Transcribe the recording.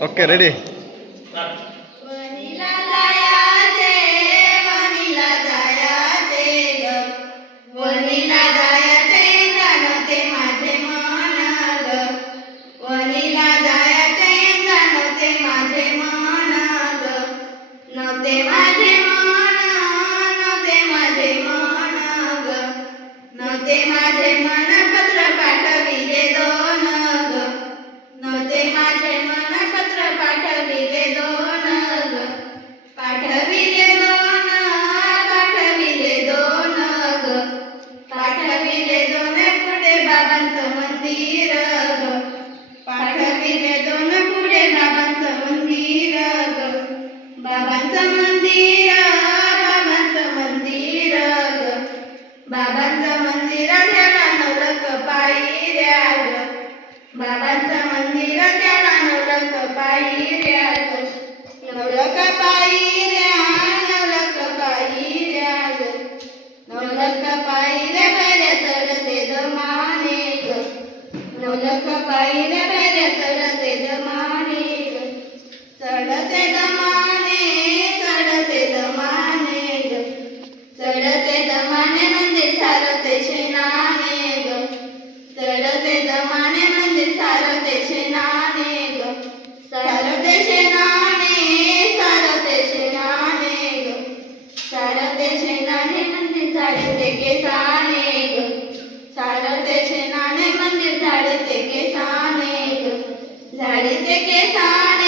okay ready वनीला जायाचे वनीला जायाचे ग वनीला जायाचे जाणते माझे मन ग वनीला जायाचे जाणते माझे मन ग नव्हते माझे मन नव्हते माझे मन ग नव्हते माझे मन पत्र पाठविले दोन ग नव्हते माझे मन पत्र पाठविले दोन ग पाठविले दोन पाठविले दोन ग पाठविले दोन पुढे बाबांचं मंदिर ग पाठविले दोन पुढे बाबांचं मंदिर ग बाबांचं मंदिर बाबांचं मंदिर ग बाबांचं मंदिर त्याला नवलख पायऱ्या ग बाबांचं मंदिर त्याला नवलख पायऱ्या ग नवलख पायऱ्या नवलख पायऱ्या ग नवलख पायऱ्या पायऱ्या चढते दमाने ग नवलख पायऱ्या पायऱ्या चढते दमाने ग चढते दमाने चढते दमाने ग चढते दमाने म्हणजे सारते शेणाने ग चढते दमाने म्हणजे सारते शेणाने ग सारते शेणाने सारते शेणाने ग सारते शेणाने म्हणजे झाडते केसाने ग सारते शेणाने म्हणजे झाडते केसाने ग झाडते केसाने